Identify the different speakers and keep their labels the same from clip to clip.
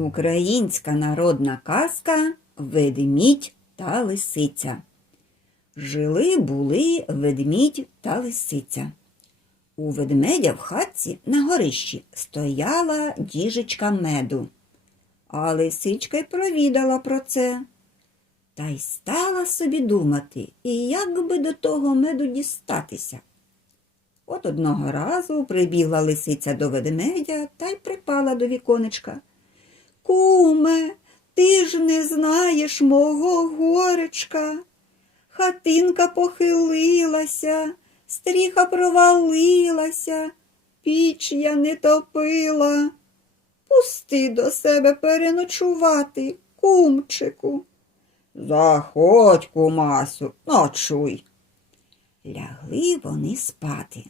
Speaker 1: Українська народна казка Ведмідь та лисиця. Жили були ведмідь та лисиця. У ведмедя в хатці на горищі стояла діжечка меду. А лисичка й провідала про це. Та й стала собі думати, і як би до того меду дістатися. От одного разу прибігла лисиця до ведмедя та й припала до віконечка. Куме, ти ж не знаєш мого горечка. Хатинка похилилася, стріха провалилася, піч я не топила. Пусти до себе переночувати, кумчику. Заходь, кумасю, ночуй. Лягли вони спати.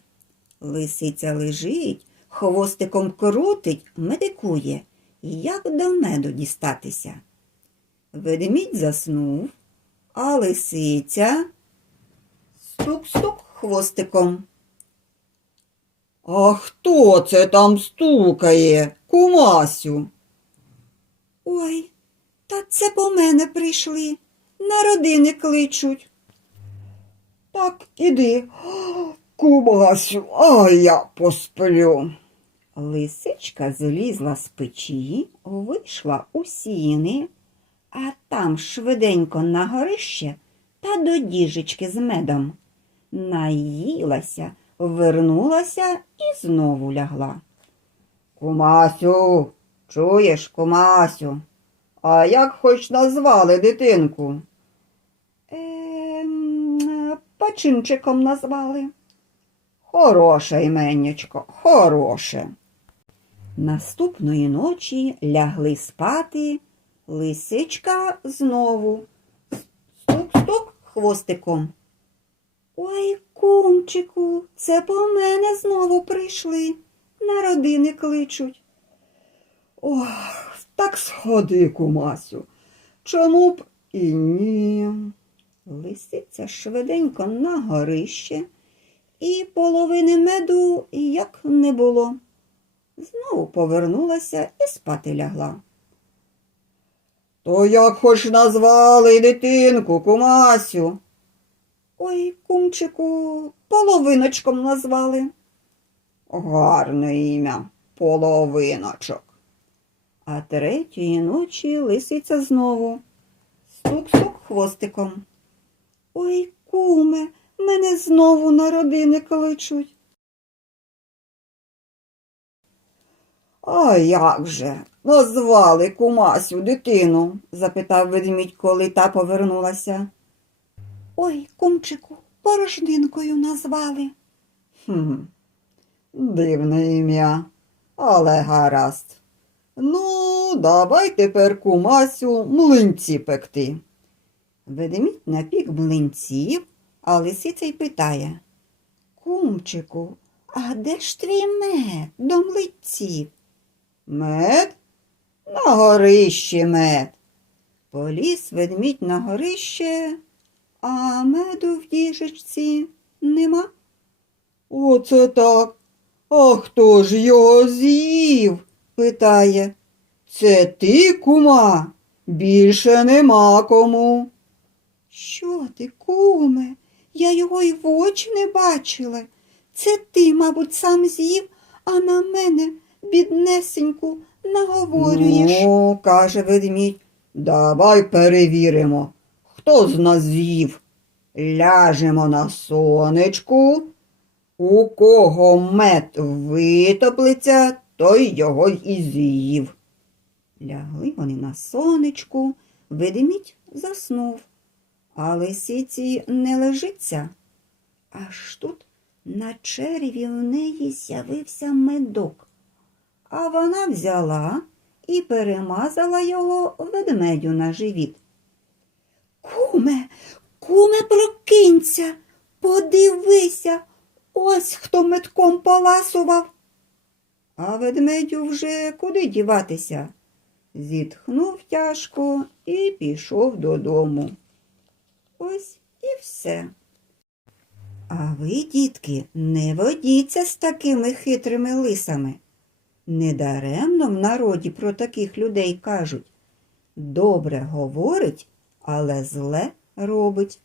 Speaker 1: Лисиця лежить, хвостиком крутить, медикує, як до меду дістатися. Ведмідь заснув, а лисиця стук-стук хвостиком.
Speaker 2: А хто це там стукає, кумасю?
Speaker 1: Ой, та це по мене прийшли, на родини кличуть.
Speaker 2: Так іди, кумасю, а я посплю.
Speaker 1: Лисичка злізла з печі, вийшла у сіни, а там швиденько на горище та до діжечки з медом. Наїлася, вернулася і знову лягла.
Speaker 2: Кумасю, чуєш, кумасю? А як хоч назвали дитинку?
Speaker 1: Ем, пачинчиком назвали.
Speaker 2: Хороше іменнячко, хороше.
Speaker 1: Наступної ночі лягли спати, лисичка знову. Стук-стук хвостиком. Ой, кумчику, це по мене знову прийшли. На родини кличуть.
Speaker 2: Ох, так сходи, кумасю. Чому б і ні?
Speaker 1: Лисиця швиденько на горище, і половини меду як не було. Знову повернулася і спати лягла.
Speaker 2: То як хоч назвали дитинку, кумасю?
Speaker 1: Ой, кумчику, половиночком назвали.
Speaker 2: Гарне ім'я, половиночок.
Speaker 1: А третьої ночі лисиця знову. Стук-стук хвостиком. Ой, куме, мене знову на родини кличуть.
Speaker 2: А як же? Назвали кумасю дитину?
Speaker 1: запитав ведмідь, коли та повернулася. Ой, кумчику, порожнинкою назвали.
Speaker 2: Хм, дивне ім'я, але гаразд. Ну, давай тепер кумасю млинці пекти.
Speaker 1: Ведмідь напік млинців, а лисиця й питає. Кумчику, а де ж твій мед до млинців?
Speaker 2: Мед? На горищі мед.
Speaker 1: Поліз ведмідь на горище, а меду в діжечці нема.
Speaker 2: Оце так. А хто ж його з'їв? питає. Це ти, кума? Більше нема кому.
Speaker 1: Що ти, куме? Я його й в очі не бачила. Це ти, мабуть, сам з'їв, а на мене, біднесеньку, наговорюєш.
Speaker 2: Ну, каже ведмідь, давай перевіримо, хто з нас з'їв. Ляжемо на сонечку. У кого мед витоплиться, той його і з'їв.
Speaker 1: Лягли вони на сонечку, ведмідь заснув, а лисиці не лежиться. Аж тут на череві в неї з'явився медок, а вона взяла і перемазала його ведмедю на живіт. Куме, куме, прокинься, подивися, ось хто метком поласував. А ведмедю вже куди діватися? Зітхнув тяжко і пішов додому. Ось і все. А ви, дітки, не водіться з такими хитрими лисами. Недаремно в народі про таких людей кажуть добре говорить, але зле робить.